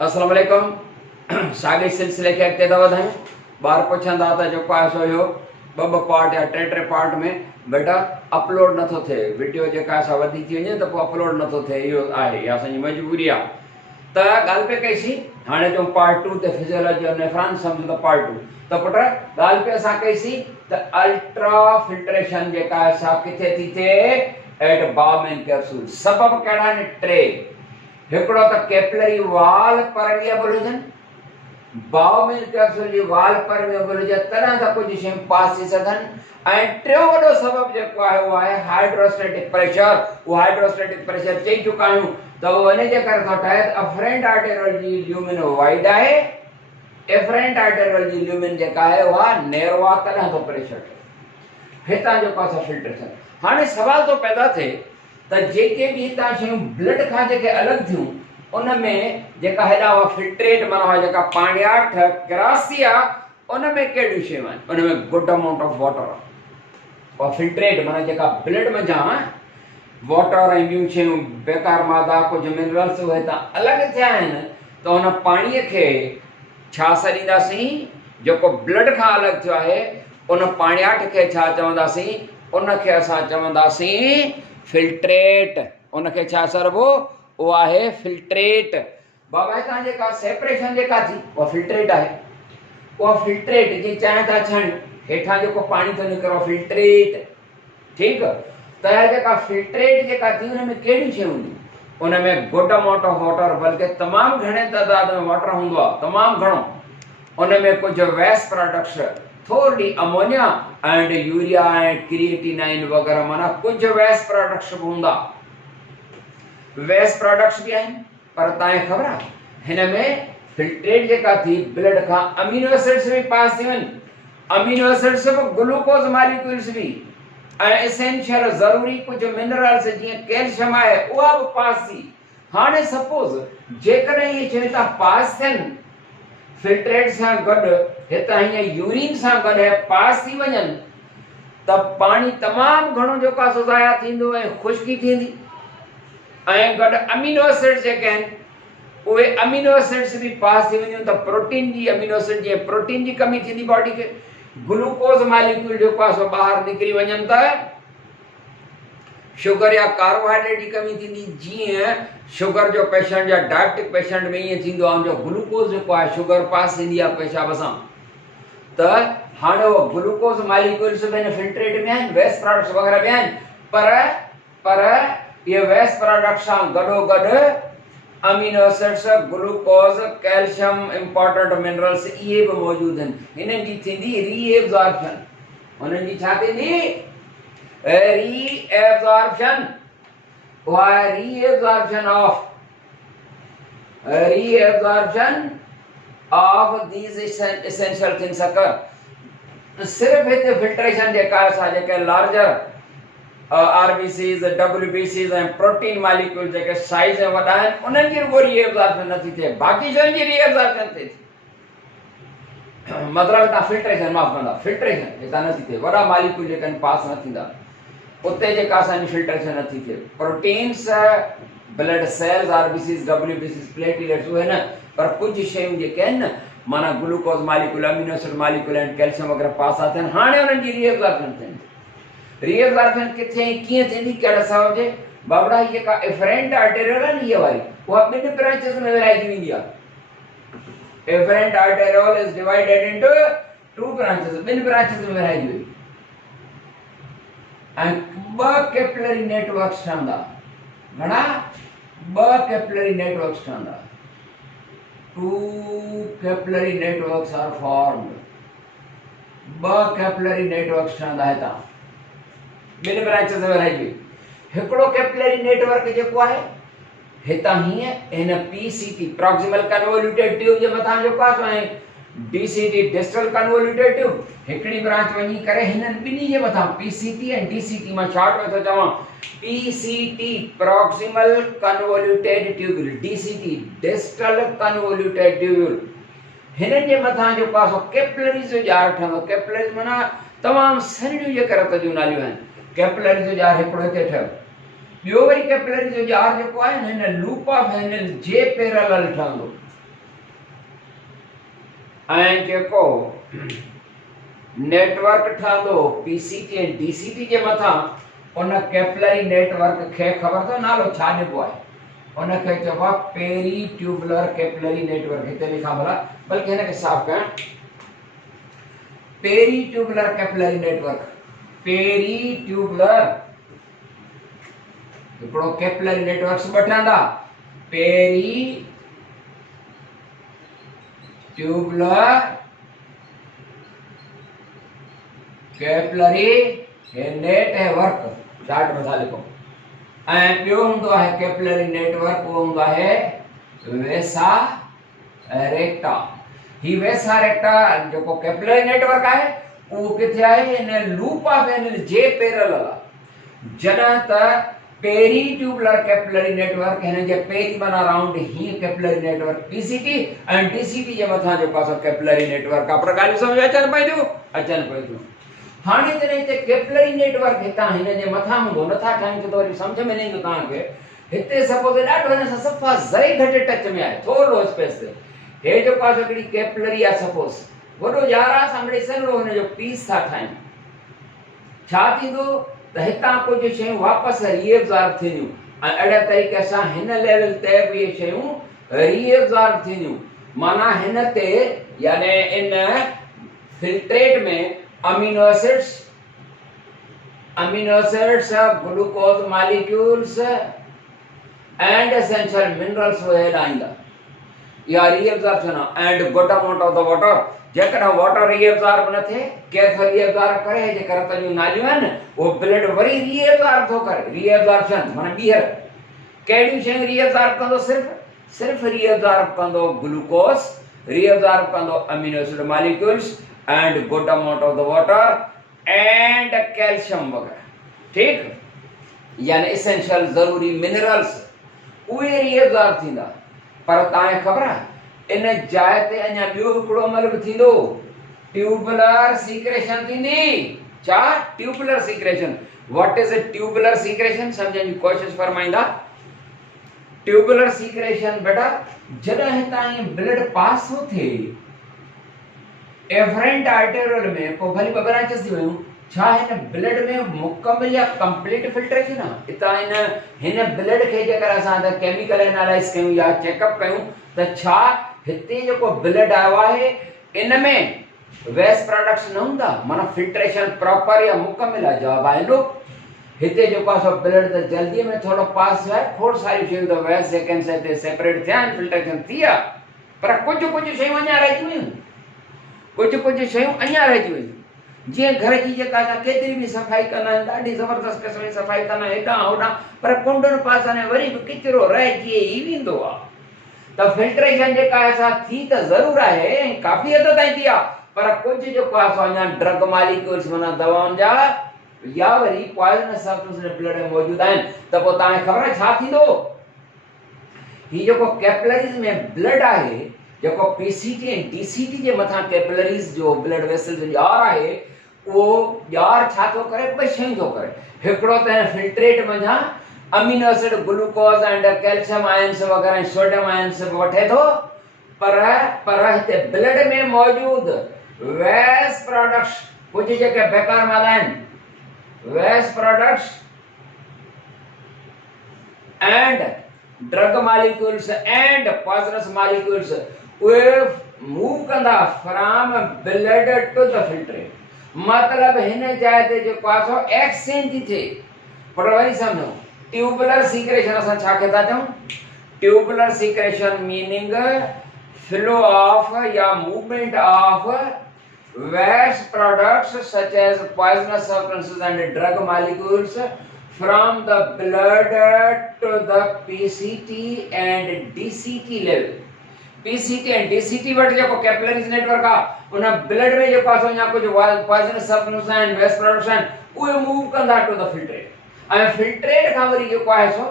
अस्सलाम वालेकुम। साॻे सिलसिले खे अॻिते था वधायूं। ॿार पुछंदा त जेको आहे सो इहो ॿ पार्ट या टे पार्ट में बेटा अपलोड नथो थिए, वीडियो जेका असां वधी थी वञे त पोइ अपलोड नथो थिए, इहो आहे, इहा असांजी मजबूरी आहे। त ॻाल्हि पे कईसीं, हाणे चऊं पार्ट 2 ते फिजियोलॉजी और नेफ्रॉन सम्झो त पार्ट 2। त पुट ॻाल्हि पे असां कईसीं त अल्ट्रा फिल्ट्रेशन जेका आहे सा किथे थी थिए? At Bowman capsule. सबब कहिड़ा आहिनि? टे। हिकिड़ो त कैपिलरी वाल परमिएबल हुजनि, बाउमेन कैप्सूल जी वाल परमिएबल हुजे तॾहिं त कुझु शयूं पास थी सघनि। ऐं टियों वॾो सबब जेको आहे उहो आहे हाइड्रोस्टेटिक प्रेशर। उहो हाइड्रोस्टेटिक प्रेशर चई चुका आहियूं त उहो इन जे करे थो ठहे त अफरेंट आर्टेरियल जी ल्यूमिन वाइड आहे, एफरेंट आर्टेरियल जी ल्यूमिन जेका आहे उहा नैरो आहे, तॾहिं थो प्रेशर ठहे। हितां जेको आहे फिल्ट्रेशन। हाणे सवाल थो पैदा थिए त जेके बि हितां शयूं ब्लड खां जेके अलॻि थियूं उन में जेका हेॾा उहा फिल्ट्रेट माना जेका पाणियाठ किरासी आहे उन में कहिड़ियूं शयूं आहिनि? उन में गुड अमाउंट ऑफ वाटर आहे। उहा फिल्ट्रेट माना जेका ब्लड में जाम वाटर ऐं ॿियूं शयूं बेकार मादा कुझु मिनरल्स उहे हितां अलॻि थिया आहिनि त उन पाणीअ खे छा सॾींदासीं? जेको ब्लड खां अलॻि थियो आहे उन पाणियाठ खे छा चवंदासीं? उनखे असां चवंदासीं फिल्ट्रेट। उनखे छा सरबो? उहो आहे फिल्ट्रेट। बाबा हितां जेका सेपरेशन जेका थी उहा फिल्ट्रेट आहे। उहा फिल्ट्रेट जी चांहि था छाणी, हेठां जेको पाणी थो निकिरो फिल्ट्रेट, ठीकु। त जेका फिल्ट्रेट जेका थी उन में कहिड़ियूं शयूं हूंदियूं? उन में गुड अमाउंट ऑफ वाटर, बल्कि तमामु घणे तइदाद में वाटर हूंदो आहे, तमामु घणो। उन में कुझु वेस्ट प्रोडक्ट्स, थोरी ammonia and urea and creatinine वग़ैरह, माना कुझु वेस्ट प्रोडक्ट्स बि हूंदा। वेस्ट प्रोडक्ट्स भी आहिनि, पर तव्हांखे ख़बर आहे हिन में फिल्ट्रेट जेका थी ब्लड खां अमीनो एसिड्स भी पास थी वञनि। अमीनो एसिड्स बि ग्लूकोज मॉलिक्यूल्स भी ऐं एसेंशियल ज़रूरी कुझु मिनरल्स जीअं कैल्शियम आहे उहा बि पास थी। हाणे सपोज जेकॾहिं इहे शयूं हितां पास थियनि फिल्ट्रेट सां गॾु, हितां हीअं यूरिन सां गॾु पास थी वञनि त पाणी तमामु घणो जेको आहे सो ज़ाया थींदो ऐं खुश्की थींदी। ऐं गॾु अमीनो एसिड्स जेके आहिनि उहे अमीनो एसिड्स भी पास थी वञनि त प्रोटीन जी, अमीनो एसिड जी प्रोटीन जी कमी थींदी बॉडी खे। ग्लूकोज मॉलिक्यूल जेको आहे सो ॿाहिरि निकिरी वञनि त शुगर या कार्बोहाइड्रेट जी कमी थींदी। जीअं शुगर जो पेशेंट या डायबिटिक पेशेंट में ईअं थींदो आहे, जो ग्लूकोज जेको आहे शुगर पास थींदी आहे पेशाब सां, त हाणे उहो ग्लूकोज मॉलिक्यूल्स में फिल्ट्रेट में आहिनि, वेस्ट प्रोडक्ट्स वग़ैरह में आहिनि, पर ये वेस्ट प्रोडक्ट सां गॾोगॾु amino acids, glucose, calcium, important minerals इहे बि मौजूद आहिनि। हिननि जी थींदी रीएब्जॉर्प्शन। हुननि जी छा थींदी? रीएब्जॉर्प्शन। उहा reabsorption of these essential things अकर। सिर्फ हिते फिल्ट्रेशन जेका आहे जेके लार्जर आरबीसीज, डब्ल्यूबीसीज ऐं प्रोटीन मॉलिक्यूल जेके साइज में वॾा आहिनि उन्हनि जी रुगो रीएब्जॉर्प्शन नथी थिए, बाक़ी शयुनि जी रीएब्जॉर्प्शन थिए थी। मतिलबु हितां फिल्ट्रेशन, माफ़ कंदा, फिल्ट्रेशन हितां नथी थिए। वॾा मॉलिक्यूल जेके आहिनि पास न थींदा, उते जेका असांजी फिल्ट्रेशन नथी थिए। प्रोटीन्स, ब्लड सेल्स, आरबीसीज, डब्ल्यूबीसीज, प्लेटलेट्स उहे न, पर कुझु शयूं जेके आहिनि न, माना glucose molecule, amino acid molecule ऐं कैल्शियम वग़ैरह पास था थियनि। हाणे उन्हनि जी रीएब्जॉर्प्शन थियनि। रीएब्जॉर्प्शन किथे ऐं कीअं थींदी, कहिड़े सबब जे? बाबड़ा हीअ जेका एफरेंट आर्टेरियल आहे न, हीअ वारी, उहा ॿिनि ब्रांचेस में विराइजी वेंदी आहे। Afferent arterial is divided into two branches, ॿिनि ब्रांचेस में विराइजी वई ऐं ॿ कैपिलरी नेटवर्क्स ठहंदा। घणा? ॿ कैपिलरी नेटवर्क्स ठहंदा। Two capillary networks are formed. ॿ कैपिलरी नेटवर्क्स ठहंदा हितां, ॿिनि ब्रांचेस में विराइजी वई। हिकिड़ो कैपिलरी नेटवर्क जेको आहे हितां हीअं, हिन पीसीटी प्रॉक्सिमल कन्वोल्यूटेड ट्यूब जे मथां जेको आहे ऐं डीसीटी डिस्टल कन्वोल्यूटेड ट्यूब, हिकिड़ी ब्रांच वञी करे हिननि ॿिन्ही जे मथां पीसीटी ऐं डीसीटी, मां शॉर्ट में थो चवां PCT proximal convoluted tube, DCT distal convoluted tube, हिननि जे मथां जेको आहे सो कैपिलरीज़ जो जार ठहंदो। कैपिलरीज़ माना तमामु सन्हियूं जेके रत जूं नालियूं आहिनि। कैपिलरीज़ जो जार हिकिड़ो हिते ठहियो। ॿियो वरी कैपिलरीज़ जो जार जेको आहे न, हिन लूप ऑफ हिन जे पैरेलल ठहंदो। ऐं जेको नेटवर्क ठहंदो पीसीटी ऐं डीसीटी जे मथां उन कैपिलरी नेटवर्क खे ख़बर अथव नालो छा ॾिबो आहे? उनखे चइबो आहे पेरी ट्यूबुलर कैपिलरी नेटवर्क। हिते लिखां भला, बल्कि हिनखे साफ़ कयां। Peritubular capillary network, peritubular हिकिड़ो कैपिलरी नेटवर्क ॿ ठहंदा, peritubular capillary network chart में था लिखो। ऐं ॿियो हूंदो आहे कैपिलरी नेटवर्क, उहो हूंदो आहे वेसा रेक्टा। ही वेसा रेक्टा जेको कैपिलरी नेटवर्क आहे उहो किथे आहे? इन लूप ऑफ एनल जे पैरेलल आहे। जॾहिं त पेरी ट्यूबुलर कैपिलरी नेटवर्क हिन जे पेरी माना राउंड ही कैपिलरी नेटवर्क पीसीटी ऐं डीसीटी जे मथां जेको आहे कैपिलरी नेटवर्क आहे। पर ॻाल्हियूं सम्झ अचनि पयूं? अचनि पयूं। हाणे जॾहिं हिते कैपिलरी नेटवर्क हितां हिन जे मथां हूंदो, नथा ठाहियूं त वरी सम्झ में न ईंदो तव्हांखे। हिते सपोज ॾाढो हिन सां सफ़ा ज़रे घटि टच में आहे, थोरो स्पेस ते। हे जेको आहे हिकिड़ी कैपिलरी आहे, सपोज वॾो यारहं सांगड़ी सन्हड़ो हिन जो पीस था ठाहियूं। छा थींदो त हितां कुझु शयूं वापसि रीएब्ज़ॉर्ब थींदियूं ऐं अहिड़े तरीक़े सां हिन लेवल ते बि इहे शयूं रीएब्ज़ॉर्ब थींदियूं। माना हिन ते यानी इन फिल्ट्रेट में amino acids, glucose molecules and essential minerals उहे आईंदा। या reabsorption and good amount of the water. जेकॾहिं वाटर रीएब्ज़ॉर्ब न थिए, केरु थो रीएब्ज़ॉर्ब करे? जेके रत जूं नालियूं आहिनि उहो ब्लड वरी रीएब्ज़ॉर्ब थो करे। रीएब्ज़ॉर्प्शन माना ॿीहर कहिड़ियूं शयूं रीएब्ज़ॉर्ब कंदो? सिर्फ़ रीएब्ज़ॉर्ब कंदो ग्लूकोज, रीएब्ज़ॉर्ब कंदो amino acid molecules and good amount of the water and calcium वगैरह। ठीक, यानी एसेंशियल ज़रूरी मिनरल्स उहे रीएब्ज़ॉर्ब थींदा। पर तव्हांखे ख़बर आहे इन जाइ ते अञा ॿियो हिकिड़ो अमल बि थींदो, ट्यूबुलर सीक्रेशन थींदी। छा? Tubular secretion. What is a tubular secretion? समझण जी कोशिश फरमाईंदा। ट्यूबुलर सीक्रेशन बेटा जॾहिं हितां ब्लड पास थो थिए एफरेंट आर्टेरियल में, पोइ भली ॿ ब्रांचेस थी वियूं। छा हिन ब्लड में मुकम्मल या कंप्लीट फिल्ट्रेशन आहे? हितां हिन ब्लड खे जेकर असां केमिकल एनालाइज कयूं या चेकअप कयूं त छा हिते जेको ब्लड आयो आहे इन में वेस्ट प्रोडक्ट्स न हूंदा? माना फिल्ट्रेशन प्रॉपर या मुकम्मल आहे? जवाब आहे नो। हिते जेको आहे ब्लड त जल्दी में थोरो पास आहे, खोड़ सारी शयूं त वेस्ट सेकेंड से ते सेपरेट थिया आहिनि, फिल्ट्रेशन थी आहे। पर कुझु शयूं अञा रहिजी वियूं, कुझु शयूं अञा रहिजी वियूं। जीअं घर जी जेका असां केतिरी बि सफ़ाई कंदा आहियूं, ॾाढी ज़बरदस्त क़िस्म जी सफ़ाई कंदा आहियूं हेॾां होॾां, पर कुंडनि पासनि में वरी बि किचिरो रहिजी ई वेंदो आहे। त फिल्ट्रेशन जेका असां थी त ज़रूरु आहे, काफ़ी हद ताईं थी आहे, पर कुझु जेको आहे अञा ड्रग मॉलिक्यूल्स माना दवाउनि जा या वरी पॉइज़नस सब्सटेंस ब्लड में मौजूद आहिनि। त पोइ तव्हांखे ख़बर आहे छा थींदो? ही जेको कैपिलरीज़ में ब्लड आहे, जेको पीसीटी ऐं डीसीटी जे मथां कैपिलरीज़ जो ब्लड वेसल्स जो ॼार आहे, उहो ॼार छा थो करे? ॿ शयूं थो करे। हिकिड़ो त हिन फिल्ट्रेट मंझां amino acid, glucose and calcium ions वगैरह ऐं सोडियम आयन्स वठे थो, पर हिते ब्लड में मौजूद वेस्ट प्रोडक्ट्स, कुझु जेके बेकार मादा आहिनि, waste products and drug molecules and poisonous molecules उहे मूव कंदा from blood to the filtrate. मतलब हिन जाइ ते जेको आहे एक्सचेंज थी थिए। पर वरी सम्झो ट्यूबुलर सीक्रेशन असां छा खे था चऊं? Tubular secretion meaning flow of या movement of waste products such as poisonous substances and drug molecules from the blood to the PCT and DCT level. PCT and DCT वटि जेको कैपिलरीज़ नेटवर्क आहे उन ब्लड में जेको आहे या कुझु पॉइजनस सब्सटेंसेस आहिनि, वेस्ट प्रोडक्ट्स आहिनि, उहे मूव कंदा टू द फिल्ट्रेट। ऐं फिल्ट्रेट खां वरी जेको आहे सो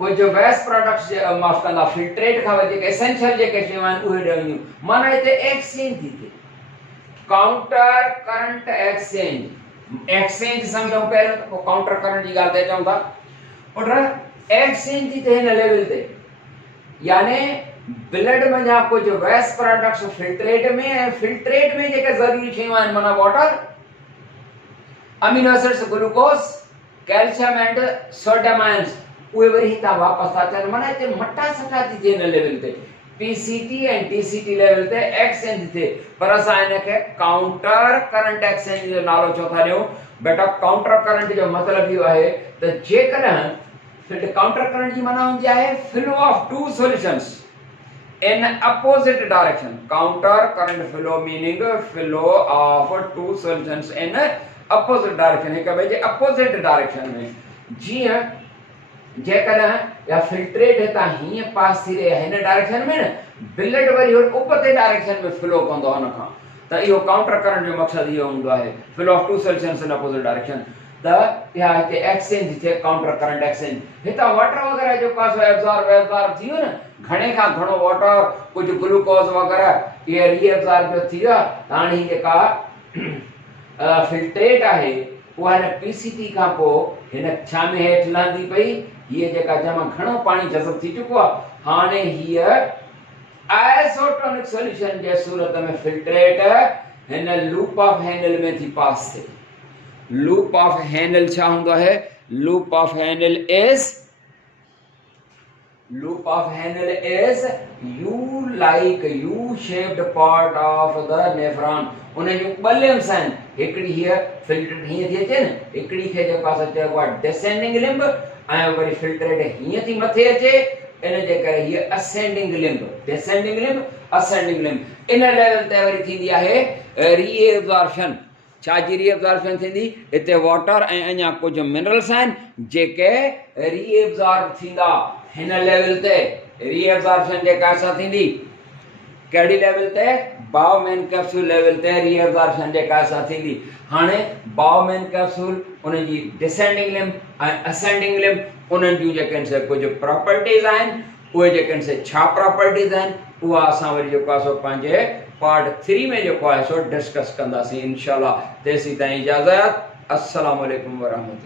कुझु वेस्ट प्रोडक्ट्स माफ़ कंदा, फिल्ट्रेट खां वरी जेके एसेंशियल जेके शयूं आहिनि उहे ॾेयूं। माना हिते एक्सचेंज थी थिए, काउंटर करंट एक्सचेंज। एक्सचेंज समझो पहले तो काउंटर करंट जी गाल ते चऊं था। पुट एक्सचेंज थी थिए हिन लेवल ते, यानी ब्लड में जा कुछ वेस्ट प्रोडक्ट्स फिल्ट्रेट में है, फिल्ट्रेट में जेके जरूरी शयूं आहिनि माना water, amino acids, glucose, calcium and sodium ions, उहे वरी हितां वापस था अचनि। माना हिते मटा सटा थी थिए हिन लेवल ते, पीसीटी एंड टीसीटी लेवल ते एक्सचेंज थिए, पर असां हिनखे काउंटर करंट एक्सचेंज जो नालो छो था ॾियूं? बेटा काउंटर करंट जो मतिलबु इहो आहे त जेकॾहिं काउंटर करंट जी माना हूंदी आहे flow of two solutions in opposite direction. Counter current flow meaning flow of two solutions in opposite direction, एक ॿिए जे opposite direction में। जीअं जेकॾहिं या फिल्ट्रेट हितां हीअं पास थी रहे हिन डायरेक्शन में न, ब्लड वरी उपते डायरेक्शन में फ्लो कंदो हुन खां, त इहो काउंटर करंट जो मक़सदु इहो हूंदो आहे, flow of two solutions in opposite direction. त या हिते एक्सचेंज थिए, काउंटर करंट एक्सचेंज। हितां वाटर वग़ैरह जो पास एब्जॉर्ब थी वियो न, घणे खां घणो वाटर, कुछ ग्लूकोज वग़ैरह ये रीएब्जॉर्ब थी वियो। हाणे ही जेका फिल्ट्रेट आहे उहा हिन पीसीटी खां पोइ हिन छा में हेठि लहंदी पई, हीअ जेका जंहिंमां घणो पाणी जज़ब थी चुको आहे, हाणे हीअ आइसोटोनिक सॉल्यूशन जे सूरत में फिल्ट्रेट हिन लूप ऑफ हैंडल में थी पास थिए। लूप ऑफ हैंडल छा हूंदो आहे? Loop of Henle is U shaped part of the nephron। उन जूं ॿ लिम्ब्स आहिनि, हिकिड़ी हीअ फिल्ट्रेट हीअं थी अचे न, हिकिड़ी खे जेको असां चइबो आहे डिसेंडिंग लिम्ब, ऐं वरी फिल्ट्रेट हीअं थी मथे अचे, इन जे करे हीअ ascending limb, descending limb, ascending limb. In level ते वरी थींदी आहे रीएब्जॉर्प्शन। छा जी रीएब्जॉर्प्शन थींदी? हिते वाटर ऐं अञा कुझु मिनरल्स आहिनि जेके रीएब्जॉर्ब थींदा हिन लेवल ते। रीएब्जॉर्प्शन जेका असां थींदी कहिड़ी लेवल ते? बाउमेन कैप्सूल लेवल ते रीएब्जॉर्प्शन जेका असां थींदी। हाणे बाउमेन कैप्सूल, उन जी डिसेंडिंग लिम्ब ऐं असेंडिंग लिम्ब, उन्हनि जूं जेके आहिनि से कुझु प्रॉपर्टीज़ आहिनि, उहे जेके आहिनि से छा प्रॉपर्टीज़ आहिनि, उहा असां वरी जेको आहे सो पंहिंजे पार्ट 3 में जेको आहे सो डिस्कस कंदासीं इंशाल्लाह। तेसीं ताईं इजाज़त। अस्सलामु अलैकुम वरहमतुल्लाह।